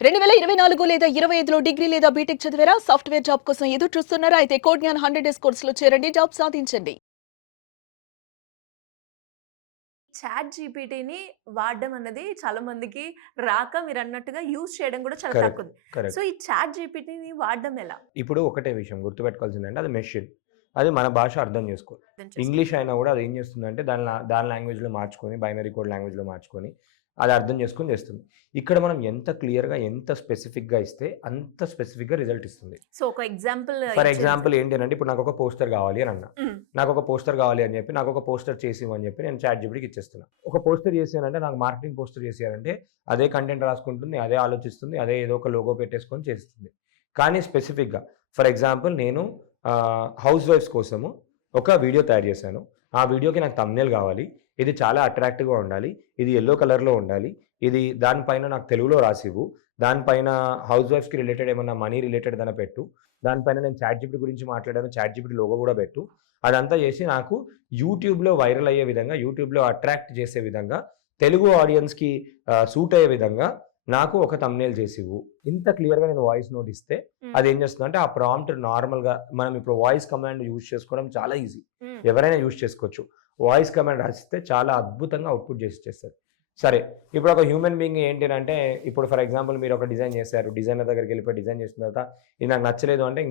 2024 లేదా 25లో డిగ్రీ లేదా బీటెక్ చదివారా? సాఫ్ట్‌వేర్ జాబ్ కోసం ఎదురు చూస్తున్నారా? అయితే కోడ్‌జ్ఞాన్ 100 డేస్ కోర్సులో చేరండి. జాబ్ సాధించండి. చాట్ జీపీటీని వాడడం అన్నది చాలా మందికి రాక మీరన్నట్టుగా యూజ్ చేయడం కూడా చాలా కరెక్ట్. తక్కువ. So, correct. ఈ చాట్ జీపీటీని వాడడం ఎలా? ఇప్పుడు ఒకటే విషయం గుర్తుపెట్టుకోవాల్సిందంటే అది మెషిన్. అది మన భాష అర్థం చేసుకోదు. అర్థం చేసుకో ఇంగ్లీష్ అయినా గూడా అది ఏం చేస్తుందంటే దాని లాంగ్వేజ్‌లో మార్చుకొని బైనరీ కోడ్ లాంగ్వేజ్‌లో మార్చుకొని అది అర్థం చేసుకొని చేస్తుంది. ఇక్కడ మనం ఎంత క్లియర్‌గా, ఎంత స్పెసిఫిక్‌గా ఇస్తే అంత స్పెసిఫిక్‌గా రిజల్ట్ ఇస్తుంది. సో, ఒక ఎగ్జాంపుల్ ఫర్ ఎగ్జాంపుల్ ఏంటి అనంటే ఇప్పుడు నాకొక పోస్టర్ కావాలి అని అన్నా. నాకొక పోస్టర్ కావాలి అని చెప్పి నాకొక పోస్టర్ చేసి ఇవ్వని చెప్పి నేను చాట్ జీపీటీకి ఇచ్చేస్తున్నా. ఒక పోస్టర్ చేసానంటే నాకు మార్కెటింగ్ పోస్టర్ చేసేయాలంటే అదే కంటెంట్ రాసుకుంటుంది, అదే ఆలోచిస్తుంది, అదే ఏదో ఒక లోగో పెట్టేసుకొని చేస్తుంది. కానీ స్పెసిఫిక్‌గా ఫర్ ఎగ్జాంపుల్ నేను హౌస్ వైఫ్స్ కోసము ఒక వీడియో తయారు చేశాను. ఆ వీడియోకి నాకు థంబ్‌నెయిల్ కావాలి. ఇది చాలా అట్రాక్టివ్‌గా ఉండాలి. ఇది యెల్లో కలర్‌లో ఉండాలి. ఇది దానిపైన నాకు తెలుగులో రాసివ్వు. దానిపైన హౌస్ వైఫ్స్‌కి రిలేటెడ్ ఏమన్నా మనీ రిలేటెడ్ ఏదైనా పెట్టు. దానిపైన నేను చాట్ జీపీటీ గురించి మాట్లాడాను. చాట్ జీపీటీ లోగో కూడా పెట్టు. అదంతా చేసి నాకు యూట్యూబ్‌లో వైరల్ అయ్యే విధంగా, యూట్యూబ్‌లో అట్రాక్ట్ చేసే విధంగా, తెలుగు ఆడియన్స్‌కి సూట్ అయ్యే విధంగా నాకు ఒక థంబ్‌నెయిల్ చేసివ్వు. ఇంత క్లియర్‌గా నేను వాయిస్ నోట్ ఇస్తే అదేం చేస్తుందంటే ఆ ప్రాంప్ట్ నార్మల్‌గా మనం ఇప్పుడు వాయిస్ కమాండ్ యూజ్ చేసుకోవడం చాలా ఈజీ. ఎవరైనా యూజ్ చేసుకోవచ్చు. వాయిస్ కమాండ్ రాసిస్తే చాలా అద్భుతంగా అవుట్‌పుట్ చేసి ఇచ్చేస్తది. సరే, ఇప్పుడు ఒక హ్యూమన్ బీయింగ్ ఏంటి అంటే ఇప్పుడు ఫర్ ఎగ్జాంపుల్ మీరు ఒక డిజైన్ చేశారు. డిజైనర్ దగ్గరికి వెళ్ళిపోయి డిజైన్ చేసిన తర్వాత ఇది నాకు నచ్చలేదు అంటే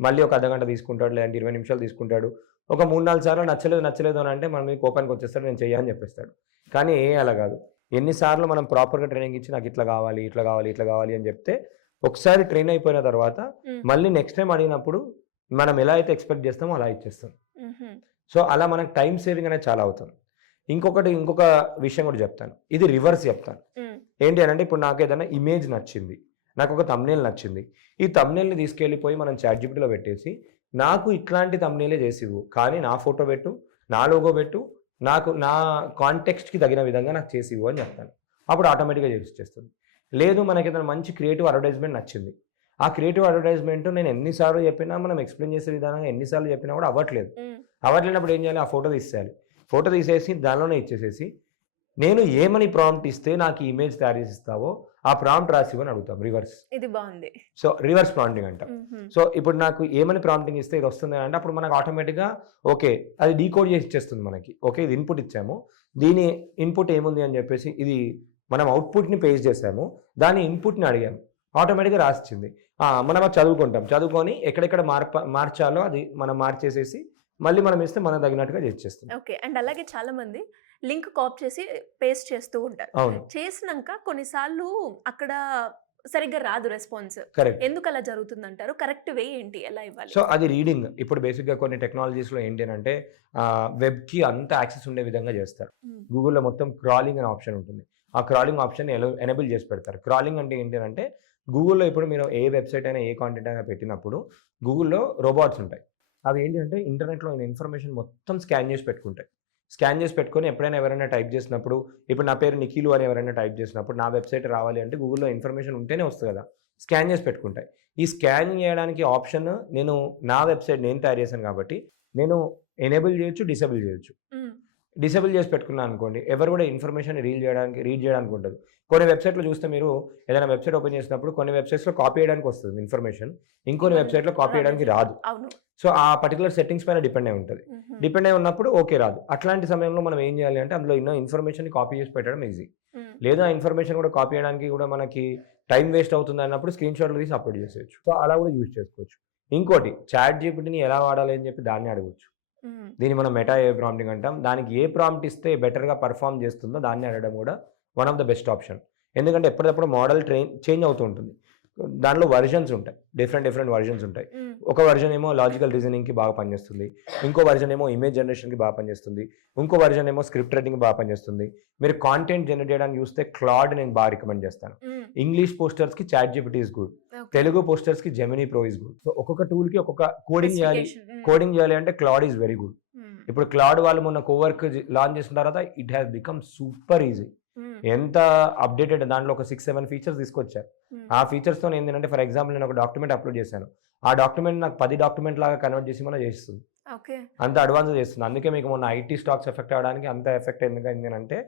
మళ్ళీ ఒక అర్ధగంట తీసుకుంటాడు. లేదంటే 20 నిమిషాలు తీసుకుంటాడు. ఒక 3, 4 సార్లు నచ్చలేదు అని అంటే మన మీద కోపానికి వచ్చేస్తాడు. నేను చెయ్య అని చెప్పేస్తాడు. కానీ అలా కాదు. ఎన్నిసార్లు మనం ప్రాపర్‌గా ట్రైనింగ్ ఇచ్చి నాకు ఇట్లా కావాలి, ఇట్లా కావాలి, ఇట్లా కావాలి అని చెప్తే ఒకసారి ట్రైన్ అయిపోయిన తర్వాత మళ్ళీ నెక్స్ట్ టైం అడిగినప్పుడు మనం ఎలా అయితే ఎక్స్‌పెక్ట్ చేస్తామో అలా ఇచ్చేస్తాం. సో, అలా మనకు టైమ్ సేవింగ్ అనేది చాలా అవుతుంది. ఇంకొక విషయం కూడా చెప్తాను. ఇది రివర్స్ చెప్తాను. ఏంటి అనంటే ఇప్పుడు నాకు ఏదైనా ఇమేజ్ నచ్చింది. నాకు ఒక థంబ్‌నెయిల్ నచ్చింది. ఈ థంబ్‌నెయిల్‌ని తీసుకెళ్ళిపోయి మనం చాట్ జీపీటీలో పెట్టేసి నాకు ఇట్లాంటి థంబ్‌నెయిలే చేసివ్వు. కానీ నా ఫోటో పెట్టు, నా లోగో పెట్టు, నాకు నా కాంటెక్స్ట్‌కి తగిన విధంగా నాకు చేసివ్వు అని చెప్తాను. అప్పుడు ఆటోమేటిక్‌గా చేసి ఇచ్చేస్తుంది. లేదు మనకేదైనా మంచి క్రియేటివ్ అడ్వర్టైజ్‌మెంట్ నచ్చింది. ఆ క్రియేటివ్ అడ్వర్టైజ్‌మెంట్ నేను ఎన్ని సార్లు చెప్పినా మనం ఎక్స్‌ప్లెయిన్ చేసే విధానంగా ఎన్ని సార్లు చెప్పినా కూడా అవ్వట్లేదు. అవ్వట్లేనప్పుడు ఏం చేయాలి? ఆ ఫోటో తీసేయాలి. ఫోటో తీసేసి దానిలోనే ఇచ్చేసేసి నేను ఏమని ప్రాంప్ట్ ఇస్తే నాకు ఈ ఇమేజ్ తయారు చేసి ఇస్తావో ఆ ప్రాంప్ట్ రాసివ్వని అడుగుతాం రివర్స్. ఇది బాగుంది. సో, రివర్స్ ప్రాంప్టింగ్ అంటాం. సో, ఇప్పుడు నాకు ఏమని ప్రాంప్టింగ్ ఇస్తే ఇది వస్తుంది అంటే అప్పుడు మనకు ఆటోమేటిక్‌గా ఓకే. అది డీకోడ్ చేసి ఇచ్చేస్తుంది మనకి. ఓకే. ఇది ఇన్పుట్ ఇచ్చాము. దీని ఇన్పుట్ ఏముంది అని చెప్పేసి ఇది మనం అవుట్‌పుట్‌ని పేస్ట్ చేసాము. దాని ఇన్పుట్‌ని అడిగాము. ఆటోమేటిక్‌గా రాసిచ్చింది. మనం అది చదువుకుంటాం. చదువుకొని ఎక్కడెక్కడ మార్చాలో అది మనం మార్చేసేసి మళ్ళీ మనం ఇస్తే మనకు తగినట్టుగా చేసేస్తుంది. ఓకే. అండ్ అలాగే చాలా మంది లింక్ కాపీ చేసి పేస్ట్ చేస్తూ ఉంటారు. అవును. చేసినంక కొన్నిసార్లు అక్కడ సరిగ్గా రాదు రెస్పాన్స్. కరెక్ట్. ఎందుకు అలా జరుగుతుందంటారు? కరెక్ట్ వే ఏంటి? ఎలా ఇవ్వాలి? సో, అది రీడింగ్. ఇప్పుడు బేసిక్‌గా కొన్ని టెక్నాలజీస్‌లో ఏంటి అనంటే వెబ్‌కి అంత యాక్సెస్ ఉండే విధంగా చేస్తారు. గూగుల్‌లో మొత్తం క్రాలింగ్ అనే ఆప్షన్ ఉంటుంది. ఆ క్రాలింగ్ ఆప్షన్‌ని ఎనేబుల్ చేసి పెడతారు. క్రాలింగ్ అంటే ఏంటి అనంటే గూగుల్‌లో ఇప్పుడు మీరు ఏ వెబ్‌సైట్ అయినా, ఏ కాంటెంట్ అయినా పెట్టినప్పుడు గూగుల్‌లో రోబోట్స్ ఉంటాయి. అవి ఏంటి అంటే ఇంటర్నెట్‌లో ఉన్న ఇన్ఫర్మేషన్ మొత్తం స్కాన్ చేసి పెట్టుకుంటాయి. స్కాన్ చేసి పెట్టుకొని ఎప్పుడైనా ఎవరైనా టైప్ చేసినప్పుడు ఇప్పుడు నా పేరు నిఖిలు అని ఎవరైనా టైప్ చేసినప్పుడు నా వెబ్‌సైట్ రావాలి అంటే గూగుల్‌లో ఇన్ఫర్మేషన్ ఉంటేనే వస్తుంది కదా! స్కాన్ చేసి పెట్టుకుంటాయి. ఈ స్కాన్ చేయడానికి ఆప్షన్ నేను నా వెబ్‌సైట్ నేను తయారు చేశాను కాబట్టి నేను ఎనేబుల్ చేయొచ్చు, డిసేబుల్ చేయొచ్చు. డిసేబుల్ చేసి పెట్టుకున్నాను అనుకోండి ఎవరు కూడా ఇన్ఫర్మేషన్ రీడ్ చేయడానికి ఉండదు. కొన్ని వెబ్‌సైట్‌లో చూస్తే మీరు ఏదైనా వెబ్‌సైట్ ఓపెన్ చేసినప్పుడు కొన్ని వెబ్‌సైట్స్‌లో కాపీ చేయడానికి వస్తుంది ఇన్ఫర్మేషన్. ఇంకొన్ని వెబ్‌సైట్‌లో కాపీ చేయడానికి రాదు. అవును. సో, ఆ పర్టిక్యులర్ సెట్టింగ్స్ పైన డిపెండ్ అయి ఉంటది. డిపెండ్ అయి ఉన్నప్పుడు ఓకే రాదు. అట్లాంటి సమయంలో మనం ఏం చేయాలి అంటే అందులో ఉన్న ఇన్ఫర్మేషన్‌ని కాపీ చేసి పెట్టడం ఈజీ. లేదా ఆ ఇన్ఫర్మేషన్ కూడా కాపీ చేయడానికి కూడా మనకి టైం వేస్ట్ అవుతుంది అన్నప్పుడు స్క్రీన్‌షాట్‌లు తీసి అప్‌లోడ్ చేసేయొచ్చు. సో, అలా కూడా యూజ్ చేసుకోవచ్చు. ఇంకోటి చాట్ జీపీటీని ఎలా వాడాలి అని చెప్పి దాన్ని అడగొచ్చు. దీన్ని మనం మెటా ఏఐ ప్రాంప్టింగ్ అంటాం. దానికి ఏ ప్రాంప్ట్ ఇస్తే బెటర్‌గా పెర్ఫార్మ్ చేస్తుందో దాన్ని అడగడం కూడా one of the best option. ఎందుకంటే ఎప్పటికప్పుడు మోడల్ చేంజ్ అవుతూ ఉంటుంది. దానిలో వెర్షన్స్ ఉంటాయి. డిఫరెంట్ వెర్షన్స్ ఉంటాయి. ఒక వెర్షన్ ఏమో లాజికల్ రీజనింగ్‌కి బాగా పనిచేస్తుంది. ఇంకో వెర్షన్ ఏమో ఇమేజ్ జనరేషన్‌కి బాగా పనిచేస్తుంది. ఇంకో వెర్షన్ ఏమో స్క్రిప్ట్ రైటింగ్‌కి బాగా పనిచేస్తుంది. మీరు కాంటెంట్ జనరేట్ చేయడానికి చూస్తే క్లాడ్ నేను బాగా రికమెండ్ చేస్తాను. ఇంగ్లీష్ పోస్టర్స్‌కి chat GPT is good. Telugu పోస్టర్స్‌కి Gemini pro is good. So, ఒక్కొక్క టూల్‌కి ఒక్కొక్క కోడింగ్ చేయాలి అంటే క్లాడ్ ఈస్ వెరీ గుడ్. ఇప్పుడు క్లాడ్ వాళ్ళు మొన్న కోవర్క్ లాంచ్ చేసిన తర్వాత it has become super easy. ఎంత అప్డేటెడ్ దాంట్లో ఒక 6, 7 ఫీచర్స్ తీసుకొచ్చారు. ఆ ఫీచర్స్‌తో ఏంటంటే ఫర్ ఎగ్జాంపుల్ నేను ఒక డాక్యుమెంట్ అప్లోడ్ చేశాను. ఆ డాక్యుమెంట్ నాకు 10 డాక్యుమెంట్ లాగా కన్వర్ట్ చేసి చేస్తుంది. ఓకే. అంత అడ్వాన్స్ చేస్తుంది. అందుకే మీకు మొన్న ఐటీ స్టాక్స్ ఎఫెక్ట్ అవ్వడానికి అంత ఎఫెక్ట్ ఎందుకైంది అంటే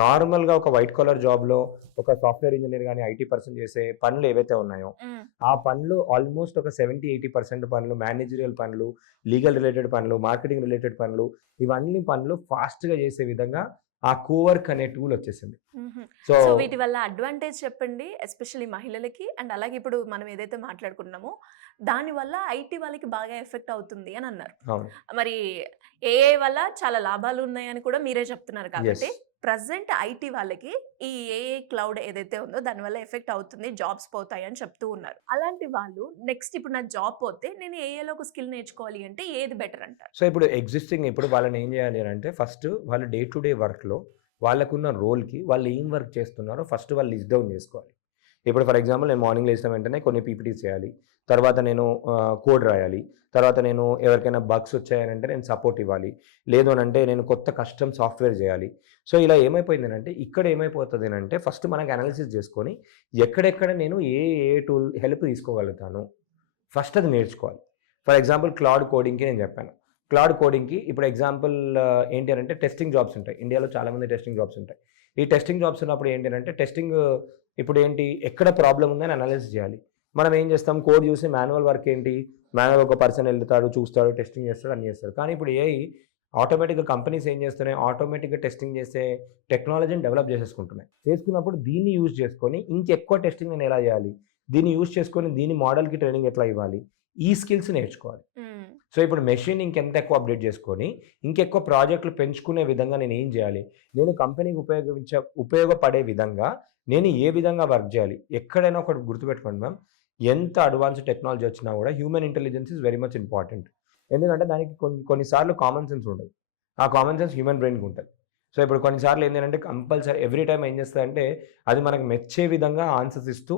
నార్మల్గా ఒక వైట్ కాలర్ జాబ్లో ఒక సాఫ్ట్వేర్ ఇంజనీర్ కానీ ఐటీ పర్సన్ చేసే పనులు ఏవైతే ఉన్నాయో ఆ పనులు ఆల్మోస్ట్ ఒక 70-80% పనులు, మేనేజరియల్ పనులు, లీగల్ రిలేటెడ్ పనులు, మార్కెటింగ్ రిలేటెడ్ పనులు, ఇవన్నీ పనులు ఫాస్ట్గా చేసే విధంగా ఆ కోవర్క్ అనే టూల్ వచ్చేసింది. సో వీటి వల్ల అడ్వాంటేజ్ చెప్పండి, ఎస్పెషల్లీ మహిళలకి. అండ్ అలాగే ఇప్పుడు మనం ఏదైతే మాట్లాడుకున్నామో దానివల్ల ఐటీ వాళ్ళకి బాగా ఎఫెక్ట్ అవుతుంది అని అన్నారు. అవును. మరి ఏఐ వల్ల చాలా లాభాలు ఉన్నాయని కూడా మీరే చెప్తున్నారు కాబట్టి Yes. ప్రజెంట్ ఐటీ వాళ్ళకి ఈ ఏఐ క్లౌడ్ ఏదైతే ఉందో దానివల్ల ఎఫెక్ట్ అవుతుంది, జాబ్స్ పోతాయి అని చెప్తూ ఉన్నారు. అలాంటి వాళ్ళు నెక్స్ట్ ఇప్పుడు నా జాబ్ పోతే నేను ఏఐలో ఒక స్కిల్ నేర్చుకోవాలి అంటే ఏది బెటర్ అంటారు? సో ఇప్పుడు ఎగ్జిస్టింగ్ ఇప్పుడు వాళ్ళని ఏం చేయాలి అని అంటే ఫస్ట్ వాళ్ళు డే టు డే వర్క్లో వాళ్ళకున్న రోల్కి వాళ్ళు ఏం వర్క్ చేస్తున్నారో ఫస్ట్ వాళ్ళు లిస్ట్ డౌన్ చేసుకోవాలి. ఇప్పుడు ఫర్ ఎగ్జాంపుల్ నేను మార్నింగ్ లేచిన వెంటనే కొన్ని పీపీటీస్ చేయాలి, తర్వాత నేను కోడ్ రాయాలి, తర్వాత నేను ఎవరికైనా బగ్స్ వచ్చాయనంటే నేను సపోర్ట్ ఇవ్వాలి, లేదు అని అంటే నేను కొత్త కస్టమ్ సాఫ్ట్వేర్ చేయాలి. సో ఇలా ఏమైపోయింది అంటే ఇక్కడ ఏమైపోతుంది అంటే ఫస్ట్ మనకు అనాలిసిస్ చేసుకొని ఎక్కడెక్కడ నేను ఏ టూల్ హెల్ప్ తీసుకోగలుగుతాను ఫస్ట్ అది నేర్చుకోవాలి. ఫర్ ఎగ్జాంపుల్ క్లౌడ్ కోడింగ్కి నేను చెప్పాను. క్లౌడ్ కోడింగ్కి ఇప్పుడు ఎగ్జాంపుల్ ఏంటి అని అంటే టెస్టింగ్ జాబ్స్ ఉంటాయి. ఇండియాలో చాలామంది టెస్టింగ్ జాబ్స్ ఉంటాయి. ఈ టెస్టింగ్ జాబ్స్ ఉన్నప్పుడు ఏంటి అంటే టెస్టింగ్ ఇప్పుడు ఏంటి ఎక్కడ ప్రాబ్లం ఉందని అనాలిసిస్ చేయాలి. మనం ఏం చేస్తాం, కోడ్ చూసి మాన్యువల్ వర్క్ ఏంటి, మాన్యువల్ ఒక పర్సన్ వెళ్తాడు, చూస్తాడు, టెస్టింగ్ చేస్తాడు, అన్ని చేస్తాడు. కానీ ఇప్పుడు ఏఐ ఆటోమేటిక్గా కంపెనీస్ ఏం చేస్తున్నాయి, ఆటోమేటిక్గా టెస్టింగ్ చేసే టెక్నాలజీని డెవలప్ చేసేసుకుంటున్నాయి. చేసుకున్నప్పుడు దీన్ని యూజ్ చేసుకొని ఇంకెక్కువ టెస్టింగ్ నేను ఎలా చేయాలి, దీన్ని యూజ్ చేసుకొని దీని మోడల్కి ట్రైనింగ్ ఎట్లా ఇవ్వాలి, ఈ స్కిల్స్ నేర్చుకోవాలి. సో ఇప్పుడు మెషిన్ ఇంకెంత ఎక్కువ అప్డేట్ చేసుకొని ఇంకెక్కువ ప్రాజెక్టులు పెంచుకునే విధంగా నేను ఏం చేయాలి, నేను కంపెనీకి ఉపయోగపడే విధంగా నేను ఏ విధంగా వర్క్ చేయాలి. ఎక్కడైనా ఒకటి గుర్తుపెట్టుకోండి మ్యామ్, ఎంత అడ్వాన్స్ టెక్నాలజీ వచ్చినా కూడా human intelligence is very much important. ఎందుకంటే దానికి కొన్నిసార్లు కామన్ సెన్స్ ఉండదు, ఆ కామన్ సెన్స్ హ్యూమన్ బ్రెయిన్కి ఉంటుంది. సో ఇప్పుడు కొన్నిసార్లు ఏంటంటే కంపల్సరీ ఎవ్రీ టైం ఏం చేస్తుందంటే అది మనకు మెచ్చే విధంగా ఆన్సర్స్ ఇస్తూ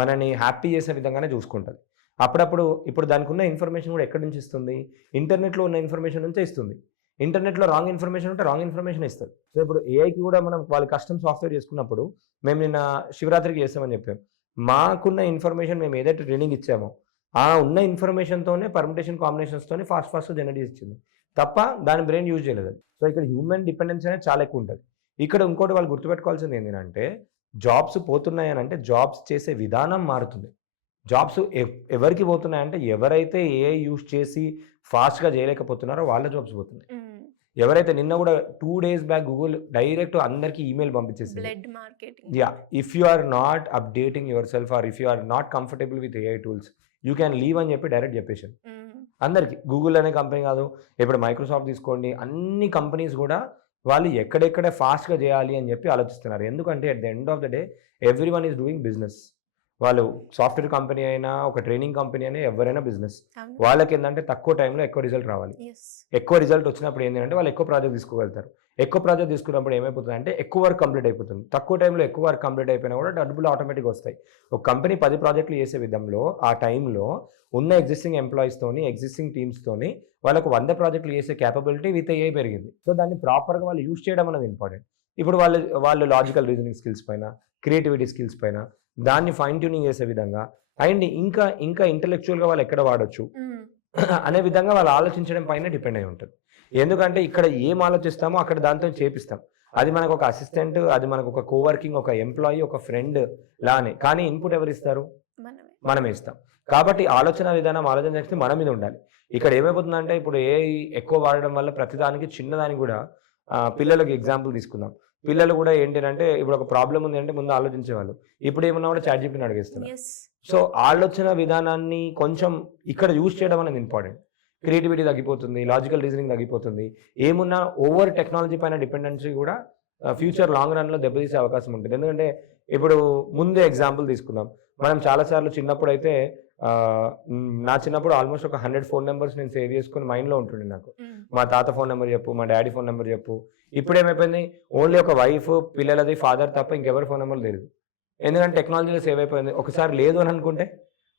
మనని హ్యాపీ చేసే విధంగానే చూసుకుంటుంది. అప్పుడప్పుడు ఇప్పుడు దానికి ఉన్న ఇన్ఫర్మేషన్ కూడా ఎక్కడి నుంచి ఇస్తుంది, ఇంటర్నెట్లో ఉన్న ఇన్ఫర్మేషన్ నుంచే ఇస్తుంది. ఇంటర్నెట్లో రాంగ్ ఇన్ఫర్మేషన్ ఉంటే రాంగ్ ఇన్ఫర్మేషన్ ఇస్తుంది. సో ఇప్పుడు ఏఐకి కూడా మనం వాళ్ళు కస్టమ్ సాఫ్ట్వేర్ చేసుకున్నప్పుడు మేము నిన్న శివరాత్రికి చేస్తామని చెప్పాం. మాకున్న ఇన్ఫర్మేషన్ మేము ఏదైతే ట్రైనింగ్ ఇచ్చామో ఆ ఉన్న ఇన్ఫర్మేషన్తోనే పర్మిటేషన్ కాంబినేషన్స్తోనే ఫాస్ట్ జనరేట్ ఇచ్చింది తప్ప దాని బ్రెయిన్ యూజ్ చేయలేదు. సో ఇక్కడ హ్యూమన్ డిపెండెన్స్ అనేది చాలా ఎక్కువ ఉంటుంది. ఇక్కడ ఇంకోటి వాళ్ళు గుర్తుపెట్టుకోవాల్సింది ఏంటంటే జాబ్స్ పోతున్నాయి అని అంటే జాబ్స్ చేసే విధానం మారుతుంది. జాబ్స్ ఎవరికి పోతున్నాయంటే ఎవరైతే ఏఐ యూజ్ చేసి ఫాస్ట్గా చేయలేకపోతున్నారో వాళ్ళ జాబ్స్ పోతున్నాయి. ఎవరైతే నిన్న కూడా 2 days బ్యాక్ గూగుల్ డైరెక్ట్ అందరికీ ఈమెయిల్ పంపించేసింది, blood marketing, yeah if you are not updating yourself or if you are not comfortable with AI tools you can leave అని చెప్పి డైరెక్ట్ చెప్పేసాను అందరికీ. గూగుల్ అనే కంపెనీ కాదు, ఇప్పుడు మైక్రోసాఫ్ట్ తీసుకోండి, అన్ని కంపెనీస్ కూడా వాళ్ళు ఎక్కడెక్కడ ఫాస్ట్గా చేయాలి అని చెప్పి ఆలోచిస్తున్నారు. ఎందుకంటే at the end of the day every one is doing business. వాళ్ళు సాఫ్ట్వేర్ కంపెనీ అయినా ఒక ట్రైనింగ్ కంపెనీ అయినా ఎవరైనా బిజినెస్. వాళ్ళకి ఏంటంటే తక్కువ టైంలో ఎక్కువ రిజల్ట్ రావాలి. ఎక్కువ రిజల్ట్ వచ్చినప్పుడు ఏంటంటే వాళ్ళు ఎక్కువ ప్రాజెక్ట్ తీసుకోగలుగుతారు. ఎక్కువ ప్రాజెక్ట్ తీసుకున్నప్పుడు ఏమైపోతుంది అంటే ఎక్కువ వర్క్ కంప్లీట్ అయిపోతుంది. తక్కువ టైంలో ఎక్కువ వర్క్ కంప్లీట్ అయిపోయినా కూడా డబ్బులు ఆటోమేటిక్గా వస్తాయి. ఒక కంపెనీ 10 ప్రాజెక్టులు చేసే విధంలో ఆ టైంలో ఉన్న ఎగ్జిస్టింగ్ ఎంప్లాయీస్తోని ఎగ్జిస్టింగ్ టీమ్స్తోని వాళ్ళకు 100 ప్రాజెక్టులు చేసే క్యాపబిలిటీ విత్ ఏఐ పెరిగింది. సో దాన్ని ప్రాపర్గా వాళ్ళు యూజ్ చేయడం అనేది ఇంపార్టెంట్. ఇప్పుడు వాళ్ళు లాజికల్ రీజనింగ్ స్కిల్స్ పైన, క్రియేటివిటీ స్కిల్స్ పైన దాన్ని ఫైన్ ట్యూనింగ్ చేసే విధంగా అండ్ ఇంకా ఇంటెలెక్చువల్గా వాళ్ళు ఎక్కడ వాడచ్చు అనే విధంగా వాళ్ళు ఆలోచించడం పైన డిపెండ్ అయి ఉంటుంది. ఎందుకంటే ఇక్కడ ఏం ఆలోచిస్తామో అక్కడ దాంతో చేపిస్తాం. అది మనకు ఒక అసిస్టెంట్, అది మనకు ఒక కోవర్కింగ్, ఒక ఎంప్లాయీ, ఒక ఫ్రెండ్ లానే. కానీ ఇన్పుట్ ఎవరు ఇస్తారు, మనమే ఇస్తాం. కాబట్టి ఆలోచన చేస్తే మన మీద ఉండాలి. ఇక్కడ ఏమైపోతుందంటే ఇప్పుడు ఏఐ ఎక్కువ వాడడం వల్ల ప్రతిదానికి చిన్నదానికి కూడా పిల్లలకి ఎగ్జాంపుల్ తీసుకుందాం. పిల్లలు కూడా ఏంటంటే ఇప్పుడు ఒక ప్రాబ్లం ఉంది అంటే ముందు ఆలోచించేవాళ్ళు, ఇప్పుడు ఏమన్నా కూడా చాట్ జీపీటీని అడిగేస్తున్నారు. సో ఆలోచన విధానాన్ని కొంచెం ఇక్కడ యూజ్ చేయడం అనేది ఇంపార్టెంట్. క్రియేటివిటీ తగ్గిపోతుంది, లాజికల్ రీజనింగ్ తగ్గిపోతుంది. ఏమున్నా ఓవర్ టెక్నాలజీ పైన డిపెండెన్సీ కూడా ఫ్యూచర్ లాంగ్ రన్లో దెబ్బతీసే అవకాశం ఉంటుంది. ఎందుకంటే ఇప్పుడు ముందే ఎగ్జాంపుల్ తీసుకుందాం. మనం చాలాసార్లు చిన్నప్పుడు అయితే నా చిన్నప్పుడు ఆల్మోస్ట్ ఒక 100 ఫోన్ నెంబర్స్ నేను సేవ్ చేసుకుని మైండ్లో ఉంటుండే. నాకు మా తాత ఫోన్ నెంబర్ చెప్పు, మా డాడీ ఫోన్ నెంబర్ చెప్పు. ఇప్పుడు ఏమైపోయింది, ఓన్లీ ఒక వైఫ్, పిల్లలది, ఫాదర్ తప్ప ఇంకెవరి ఫోన్ నెంబర్ లేదు. ఎందుకంటే టెక్నాలజీలో సేవ్ అయిపోయింది. ఒకసారి లేదు అని అనుకుంటే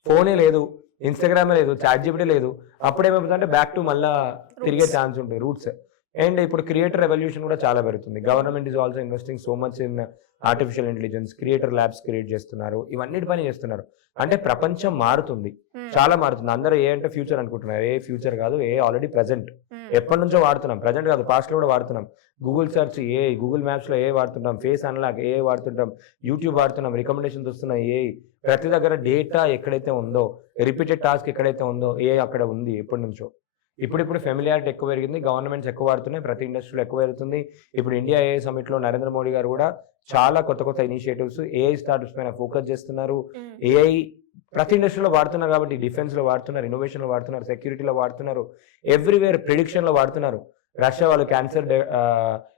ఫోనే లేదు, ఇన్స్టాగ్రామే లేదు, చాట్ జీపీటీ లేదు. అప్పుడు ఏమైపోతుందంటే బ్యాక్ టు మళ్ళీ తిరిగే ఛాన్స్ ఉంటుంది, రూట్స్. అండ్ ఇప్పుడు క్రియేటర్ రెవల్యూషన్ కూడా చాలా పెరుగుతుంది. Government is also investing so much in artificial intelligence, creator labs create చేస్తున్నారు, ఇవన్నిటి పని చేస్తున్నారు. అంటే ప్రపంచం మారుతుంది, చాలా మారుతుంది. అందరూ ఏ అంటే ఫ్యూచర్ అనుకుంటున్నారు, ఏ ఫ్యూచర్ కాదు, ఏ ఆల్రెడీ ప్రెజెంట్. ఎప్పటి నుంచో వాడుతున్నాం, ప్రెజెంట్ కాదు పాస్ట్ లో కూడా వాడుతున్నాం. గూగుల్ సెర్చ్ ఏ, గూగుల్ మ్యాప్స్ లో ఏ వాడుతుంటాం, ఫేస్ అన్లాక్ ఏ వాడుతుంటాం, యూట్యూబ్ వాడుతున్నాం, రికమెండేషన్స్ వస్తున్నాయి ఏ. ప్రతి దగ్గర డేటా ఎక్కడైతే ఉందో, రిపీటెడ్ టాస్క్ ఎక్కడైతే ఉందో ఏ అక్కడ ఉంది ఎప్పటి నుంచో. ఇప్పుడు ఫెమిలియారిటీ ఎక్కువ పెరిగింది, గవర్నమెంట్స్ ఎక్కువ వాడుతున్నాయి, ప్రతి ఇండస్ట్రీలో ఎక్కువ పెరుగుతుంది. ఇప్పుడు ఇండియా ఏఐ సమిట్ లో నరేంద్ర మోడీ గారు కూడా చాలా కొత్త ఇనిషియేటివ్స్ ఏఐ స్టార్ట్అప్స్ పైన ఫోకస్ చేస్తున్నారు. ఏఐ ప్రతి ఇండస్ట్రీలో వాడుతున్నారు కాబట్టి డిఫెన్స్ లో వాడుతున్నారు, ఇన్నోవేషన్ లో వాడుతున్నారు, సెక్యూరిటీలో వాడుతున్నారు, ఎవ్రీవేర్ ప్రిడిక్షన్ లో వాడుతున్నారు. రష్యా వాళ్ళు క్యాన్సర్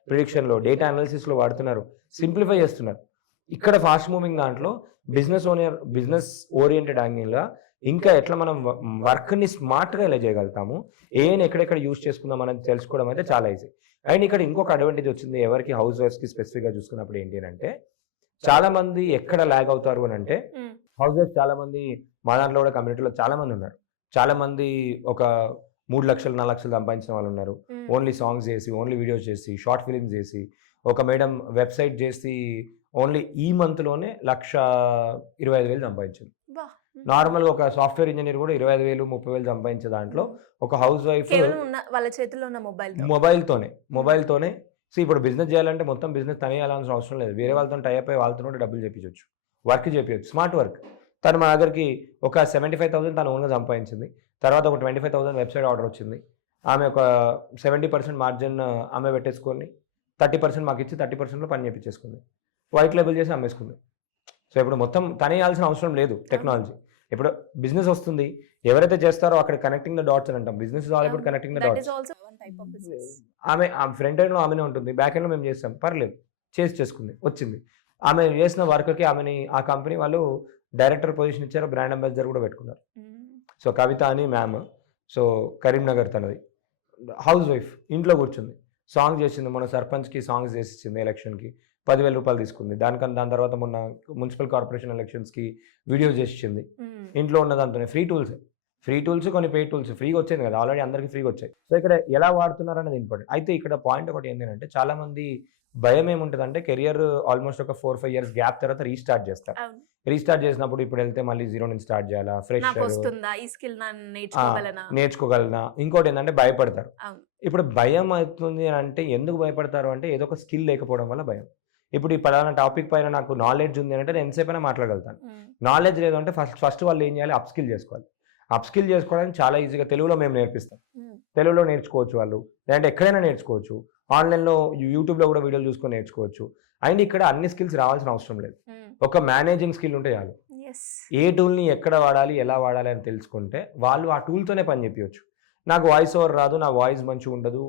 ప్రిడిక్షన్ లో, డేటా అనాలిసిస్ లో వాడుతున్నారు, సింప్లిఫై చేస్తున్నారు. ఇక్కడ ఫాస్ట్ మూవింగ్ దాంట్లో బిజినెస్ ఓరియంటెడ్ యాంగిల్గా ఇంకా ఎట్లా మనం వర్క్ని స్మార్ట్గా ఎలా చేయగలుగుతాము, ఏఐని ఎక్కడెక్కడ యూజ్ చేసుకుందాం అనేది తెలుసుకోవడం అయితే చాలా ఈజీ. అండ్ ఇక్కడ ఇంకొక అడ్వాంటేజ్ వచ్చింది ఎవరికి, హౌస్ వైఫ్స్కి స్పెసిఫిక్గా చూసుకున్నప్పుడు ఏంటి అంటే, చాలా మంది ఎక్కడ ల్యాగ్ అవుతారు అని అంటే, హౌస్ వైఫ్ చాలా మంది మా దాంట్లో కూడా కమ్యూనిటీలో చాలా మంది ఉన్నారు. చాలా మంది ఒక 3 లక్షలు 4 లక్షలు సంపాదించిన వాళ్ళు ఉన్నారు. ఓన్లీ సాంగ్స్ చేసి, ఓన్లీ వీడియోస్ చేసి, షార్ట్ ఫిలిమ్స్ చేసి, ఒక మేడం వెబ్సైట్ చేసి ఓన్లీ ఈ మంత్లోనే 1,25,000 సంపాదించింది. నార్మల్గా ఒక సాఫ్ట్వేర్ ఇంజనీర్ కూడా 25,000 30,000 సంపాదించే దాంట్లో ఒక హౌస్ వైఫ్ వాళ్ళ చేతిలో ఉన్న మొబైల్తోనే. సో ఇప్పుడు బిజినెస్ చేయాలంటే మొత్తం బిజినెస్ తనే చేయాల్సిన అవసరం లేదు, వేరే వాళ్ళతో టైప్ అయ్యి వాళ్ళతో కూడా డబ్బులు చేపించవచ్చు, వర్క్ చేపించవచ్చు, స్మార్ట్ వర్క్. తను మా దగ్గరికి ఒక 75,000 తను ఓన్గా సంపాదించింది. తర్వాత ఒక 25,000 వెబ్సైట్ ఆర్డర్ వచ్చింది. ఆమె ఒక 70% మార్జిన్ ఆమె పెట్టేసుకొని 30% మాకు ఇచ్చి 30%లో పని చేపించేసుకుంది, వైట్ లేబుల్ చేసి అమ్మేసుకుంది. సో ఇప్పుడు మొత్తం తనే చేయాల్సిన అవసరం లేదు టెక్నాలజీ. ఇప్పుడు బిజినెస్ వస్తుంది, ఎవరైతే చేస్తారో అక్కడ కనెక్టింగ్ ద డాట్స్ అని అంటాం. Business is all about connecting the dots. ఆమె ఫ్రంట్ ఎండ్ లో ఆమెనే ఉంటుంది, బ్యాక్ ఎండ్ లో మేము చేస్తాం, పర్లేదు చేసుకుంది, వచ్చింది. ఆమె చేసిన వర్క్కి ఆమెని ఆ కంపెనీ వాళ్ళు డైరెక్టర్ పొజిషన్ ఇచ్చారు, బ్రాండ్ అంబాసిడర్ కూడా పెట్టుకున్నారు. సో కవిత అని మ్యామ్, సో కరీంనగర్ తనది, హౌస్ వైఫ్, ఇంట్లో కూర్చుంది, సాంగ్ చేసింది. మన సర్పంచ్కి సాంగ్స్ చేసి ఇచ్చింది, ఎలక్షన్కి 10,000 రూపాయలు తీసుకుంది. దాని తర్వాత మొన్న మున్సిపల్ కార్పొరేషన్ ఎలక్షన్స్కి వీడియోస్ చేసి ఇచ్చింది. ఇంట్లో ఉన్న దాంతోనే ఫ్రీ టూల్స్ కొన్ని పెయిడ్ టూల్స్ ఫ్రీగా వచ్చేది కదా, ఆల్రెడీ అందరికీ ఫ్రీగా వచ్చాయి. సో ఇక్కడ ఎలా వాడుతున్నారు అనేది ఇంపార్టెంట్. అయితే ఇక్కడ పాయింట్ ఒకటి ఏంటంటే, చాలా మంది భయం ఏముంటుంది అంటే, కెరియర్ ఆల్మోస్ట్ ఒక 4-5 ఇయర్స్ గ్యాప్ తర్వాత రీస్టార్ట్ చేస్తారు. రీస్టార్ట్ చేసినప్పుడు ఇప్పుడు వెళ్తే మళ్ళీ 0 నుంచి స్టార్ట్ చేయాలా, ఫ్రెష్ నేర్చుకోగలనా, ఇంకోటి ఏంటంటే భయపడతారు. ఇప్పుడు భయం అవుతుంది అంటే ఎందుకు భయపడతారు అంటే, ఏదో ఒక స్కిల్ లేకపోవడం వల్ల భయం. ఇప్పుడు ఈ పలానా టాపిక్ పైన నాకు నాలెడ్జ్ ఉంది అంటే నేను ఎంతసేపు అయినా మాట్లాడగలుగుతాను. నాలెడ్జ్ లేదు అంటే ఫస్ట్ వాళ్ళు ఏం చేయాలి, అప్ స్కిల్ చేసుకోవాలి. అప్ స్కిల్ చేసుకోవడానికి చాలా ఈజీగా తెలుగులో మేము నేర్పిస్తాం, తెలుగులో నేర్చుకోవచ్చు వాళ్ళు, లేదంటే ఎక్కడైనా నేర్చుకోవచ్చు, ఆన్లైన్లో యూట్యూబ్లో కూడా వీడియోలు చూసుకొని నేర్చుకోవచ్చు. అండ్ ఇక్కడ అన్ని స్కిల్స్ రావాల్సిన అవసరం లేదు, ఒక మేనేజింగ్ స్కిల్ ఉంటే చాలు. ఏ టూల్ని ఎక్కడ వాడాలి, ఎలా వాడాలి అని తెలుసుకుంటే వాళ్ళు ఆ టూల్తోనే పని చెప్పవచ్చు. నాకు వాయిస్ ఓవర్ రాదు, నా వాయిస్ మంచిగా ఉండదు,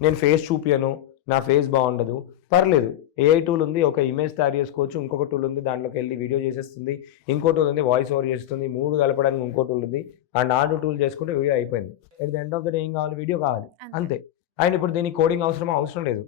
నేను ఫేస్ చూపియను, నా ఫేస్ బాగుండదు, పర్లేదు, ఏఐ టూల్ ఉంది, ఒక ఇమేజ్ తయారు చేసుకోవచ్చు, ఇంకొక టూల్ ఉంది దాంట్లోకి వెళ్ళి వీడియో చేసేస్తుంది, ఇంకో టూల్ ఉంది వాయిస్ ఓవర్ చేస్తుంది, 3 కలపడానికి ఇంకో టూల్ ఉంది, ఆ 4 టూల్ చేసుకుంటే వీడియో అయిపోయింది. At the end of the day ఏం కావాలి, వీడియో కావాలి, అంతే. అండ్ ఇప్పుడు దీనికి కోడింగ్ అవసరం లేదు.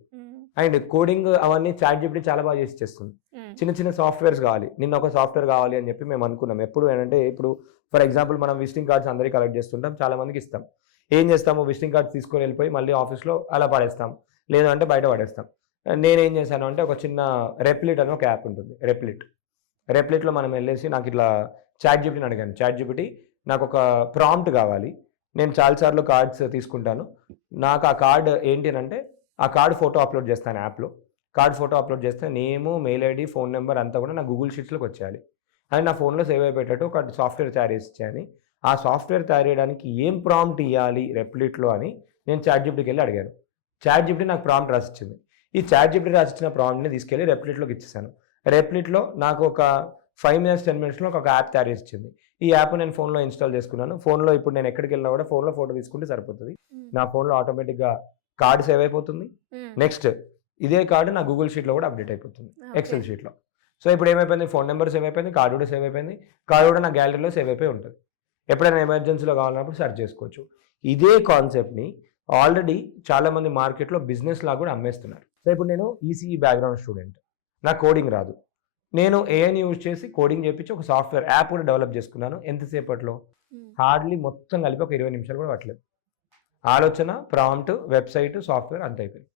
అండ్ కోడింగ్ అవన్నీ చాట్ జీపీటీ చాలా బాగా చేసి చేస్తుంది. చిన్న సాఫ్ట్వేర్స్ కావాలి, నిన్న ఒక సాఫ్ట్వేర్ కావాలి అని చెప్పి మేము అనుకున్నాం. ఎప్పుడు ఏంటంటే, ఇప్పుడు ఫర్ ఎగ్జాంపుల్ మనం విజిటింగ్ కార్డ్స్ అందరికీ కలెక్ట్ చేస్తుంటాం, చాలా మందికి ఇస్తాం. ఏం చేస్తాము, విజిటింగ్ కార్డ్స్ తీసుకొని వెళ్ళిపోయి మళ్ళీ ఆఫీస్లో అలా పడేస్తాం, లేదంటే బయట పడేస్తాం. నేనేం చేశాను అంటే, ఒక చిన్న రెప్లిట్ అని ఒక యాప్ ఉంటుంది, రెప్లిట్లో మనం వెళ్ళేసి నాకు ఇట్లా చాట్ జీపీటీని అడిగాను, చాట్ జీపీటీ నాకు ఒక ప్రాంప్ట్ కావాలి, నేను చాలాసార్లు కార్డ్స్ తీసుకుంటాను, నాకు ఆ కార్డ్ ఏంటి అంటే ఆ కార్డ్ ఫోటో అప్లోడ్ చేస్తాను యాప్లో. కార్డ్ ఫోటో అప్లోడ్ చేస్తే నేము, మెయిల్ ఐడి, ఫోన్ నెంబర్ అంతా కూడా నా గూగుల్ షీట్స్లోకి వచ్చేయాలి. అని నా ఫోన్లో సేవ్ అయిపోయేటట్టు ఒక సాఫ్ట్వేర్ తయారు చేసి ఇచ్చాను. ఆ సాఫ్ట్వేర్ తయారు చేయడానికి ఏం ప్రాంప్ట్ ఇవ్వాలి రెప్లిట్లో అని నేను చాట్ జీపీటీకి వెళ్ళి అడిగాను. చాట్ జీపీటీ నాకు ప్రాంప్ట్ రాసిచ్చింది. ఈ చాట్ జీపీటీ రాసిచ్చిన ప్రాంప్ట్ని తీసుకెళ్ళి రెప్లిట్లోకి ఇచ్చేసాను. రెప్లిట్లో నాకు ఒక 5 minutes 10 minutesలో ఒక యాప్ తయారు చేసి ఇచ్చింది. ఈ యాప్ నేను ఫోన్లో ఇన్స్టాల్ చేసుకున్నాను. ఫోన్లో ఇప్పుడు నేను ఎక్కడికి వెళ్ళినా కూడా ఫోన్లో ఫోటో తీసుకుంటే సరిపోతుంది. నా ఫోన్లో ఆటోమేటిక్గా కార్డ్ సేవ్ అయిపోతుంది. నెక్స్ట్ ఇదే కార్డు నా గూగుల్ షీట్లో కూడా అప్డేట్ అయిపోతుంది, ఎక్సెల్ షీట్లో. సో ఇప్పుడు ఏమైపోయింది, ఫోన్ నెంబర్ సేవ్ అయిపోయింది, కార్డు కూడా సేవ్ అయిపోయింది, కార్డు కూడా నా గ్యాలరీలో సేవ్ అయిపోయి ఉంటుంది. ఎప్పుడైనా ఎమర్జెన్సీలో కావాలన్నప్పుడు సెర్చ్ చేసుకోవచ్చు. ఇదే కాన్సెప్ట్ని ఆల్రెడీ చాలామంది మార్కెట్లో బిజినెస్ లాగా కూడా అమ్మేస్తున్నారు. సో ఇప్పుడు నేను ఈసీఈ బ్యాక్గ్రౌండ్ స్టూడెంట్, నాకు కోడింగ్ రాదు, నేను ఏఐని యూజ్ చేసి కోడింగ్ చేయించి ఒక సాఫ్ట్వేర్ యాప్ కూడా డెవలప్ చేసుకున్నాను. ఎంతసేపట్లో, హార్డ్లీ మొత్తం కలిపి ఒక 20 నిమిషాలు కూడా పట్టలేదు. ఆలోచన, ప్రాంప్ట్, వెబ్సైట్, సాఫ్ట్‌వేర్ అంతే అయిపోయింది.